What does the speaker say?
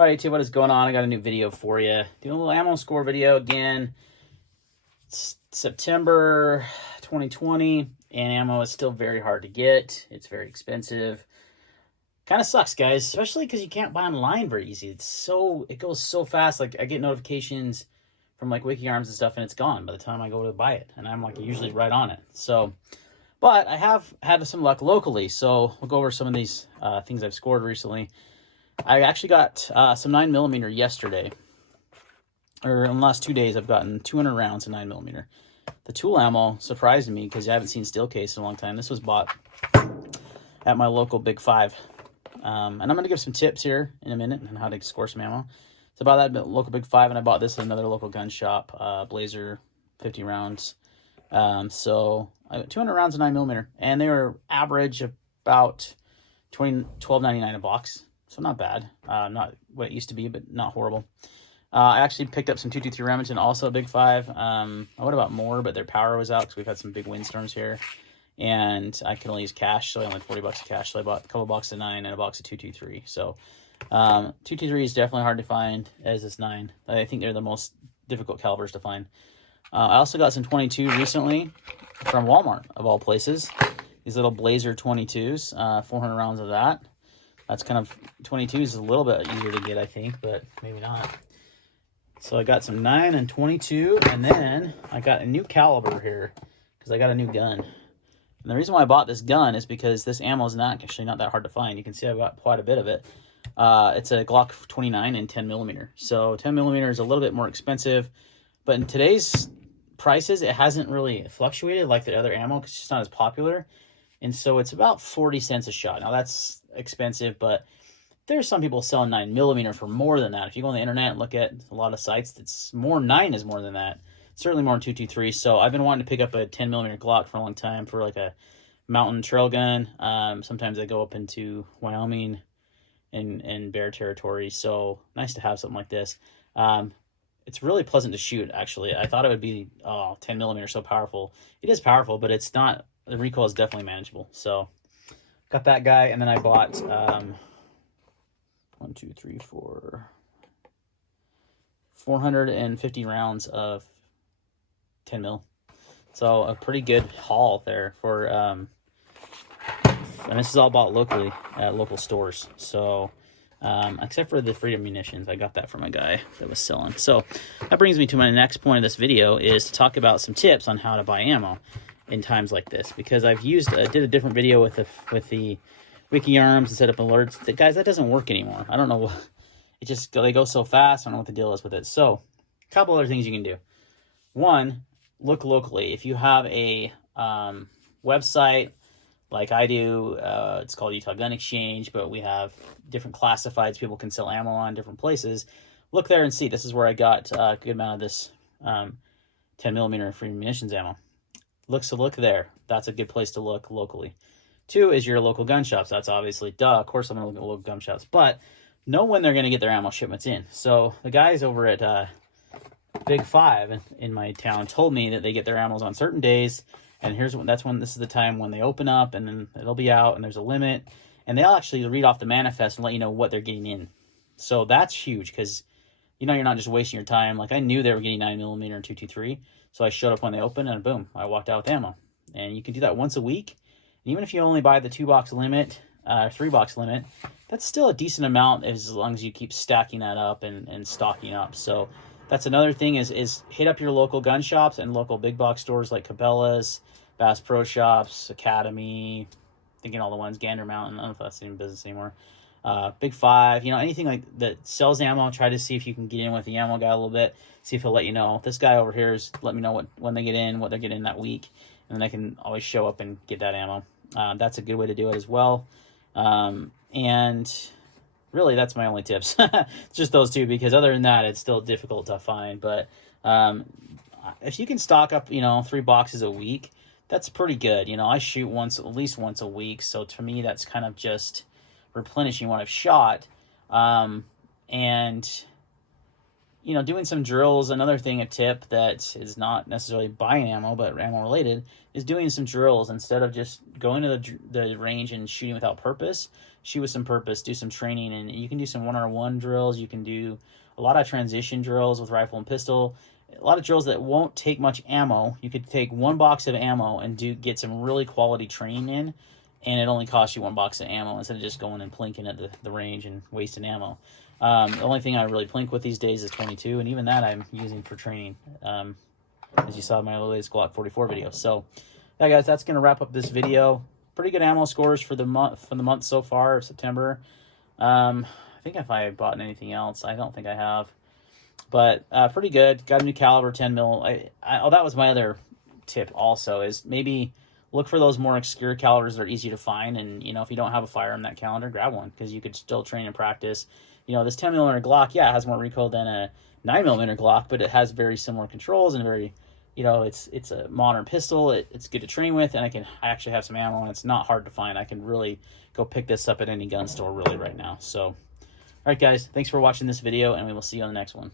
All right, YouTube, what is going on? I got a new video for you. Doing a little ammo score video again. It's September 2020, and ammo is still very hard to get. It's very expensive. Kind of sucks, guys, especially because you can't buy online very easy. It goes so fast. Like, I get notifications from like Wiki Arms and stuff, and it's gone by the time I go to buy it, and I'm like usually right on it. So, but I have had some luck locally, so we'll go over some of these things I've scored recently. I actually got some 9mm yesterday, or in the last 2 days I've gotten 200 rounds of 9mm. The tool ammo surprised me because I haven't seen steel case in a long time. This was bought at my local Big 5. And I'm going to give some tips here in a minute on how to score some ammo. It's about that local Big 5, and I bought this at another local gun shop, Blazer, 50 rounds. So I got 200 rounds of 9mm, and they were average about $12.99 a box. So not bad. Not what it used to be, but not horrible. I actually picked up some 223 Remington, also a Big 5. I would have bought more, but their power was out because we've had some big windstorms here. And I can only use cash, so I only had $40 of cash. So I bought a couple boxes of 9 and a box of 223. So 223 is definitely hard to find, as is 9. I think they're the most difficult calibers to find. I also got some 22 recently from Walmart, of all places. These little Blazer 22s, 400 rounds of that. That's kind of, 22 is a little bit easier to get, I think, but maybe not. So I got some 9 and 22, and then I got a new caliber here because I got a new gun. And the reason why I bought this gun is because this ammo is actually not that hard to find. You can see I've got quite a bit of it. It's a Glock 29 and 10mm. So 10mm is a little bit more expensive, but in today's prices, it hasn't really fluctuated like the other ammo because it's just not as popular. And so it's about 40 cents a shot. Now that's expensive, but there's some people selling 9mm for more than that. If you go on the internet and look at a lot of sites, it's more, 9 is more than that. Certainly more than 223. So I've been wanting to pick up a 10mm Glock for a long time for like a mountain trail gun. Sometimes I go up into Wyoming and bear territory. So nice to have something like this. It's really pleasant to shoot, actually. I thought it would be 10mm so powerful. It is powerful, but it's not. The recoil is definitely manageable. So got that guy, and then I bought 450 rounds of 10mm. So a pretty good haul there for and this is all bought locally at local stores. So except for the Freedom Munitions, I got that from a guy that was selling. So that brings me to my next point of this video, is to talk about some tips on how to buy ammo in times like this, because I've did a different video with the Wiki Arms and set up alerts. Guys, that doesn't work anymore. I don't know. It just, they go so fast. I don't know what the deal is with it. So a couple other things you can do. One, look locally. If you have a website like I do, it's called Utah Gun Exchange, but we have different classifieds people can sell ammo on different places. Look there and see. This is where I got a good amount of this 10mm free munitions ammo. Look there. That's a good place to look locally. 2 is your local gun shops. That's obviously, duh, of course I'm going to look at local gun shops, but know when they're going to get their ammo shipments in. So the guys over at Big 5 in my town told me that they get their ammos on certain days, and this is the time when they open up, and then it'll be out, and there's a limit, and they'll actually read off the manifest and let you know what they're getting in. So that's huge, because you're not just wasting your time. Like, I knew they were getting 9mm and 223, so I showed up when they opened, and boom, I walked out with ammo. And you can do that once a week. And even if you only buy the 2-box limit, 3-box limit, that's still a decent amount as long as you keep stacking that up and stocking up. So that's another thing, is hit up your local gun shops and local big box stores like Cabela's, Bass Pro Shops, Academy, thinking all the ones, Gander Mountain, I don't know if that's in business anymore. Big 5, anything like that sells ammo. Try to see if you can get in with the ammo guy a little bit. See if he'll let you know. This guy over here is let me know when they get in, what they're getting that week, and then I can always show up and get that ammo. That's a good way to do it as well. And really, that's my only tips. Just those 2, because other than that, it's still difficult to find. But if you can stock up, 3 boxes a week, that's pretty good. I shoot at least once a week, so to me, that's kind of just replenishing what I've shot. And doing some drills. Another thing, a tip that is not necessarily buying ammo, but ammo related, is doing some drills. Instead of just going to the range and shooting without purpose, shoot with some purpose, do some training, and you can do some one-on-one drills. You can do a lot of transition drills with rifle and pistol. A lot of drills that won't take much ammo. You could take 1 box of ammo and get some really quality training in, and it only costs you 1 box of ammo instead of just going and plinking at the range and wasting ammo. The only thing I really plink with these days is 22, and even that I'm using for training, as you saw in my latest Glock 44 video. So, yeah, guys, that's going to wrap up this video. Pretty good ammo scores for the month so far of September. I think if I bought anything else, I don't think I have. But pretty good. Got a new caliber, 10 mil. Oh, that was my other tip also, is maybe look for those more obscure calibers that are easy to find. And, you know, if you don't have a firearm in that calendar, grab one, because you could still train and practice. You know, this 10 millimeter Glock, yeah, it has more recoil than a 9 millimeter Glock, but it has very similar controls and very, you know, it's a modern pistol. It's good to train with, and I actually have some ammo, and it's not hard to find. I can really go pick this up at any gun store really right now. So, all right, guys, thanks for watching this video, and we will see you on the next one.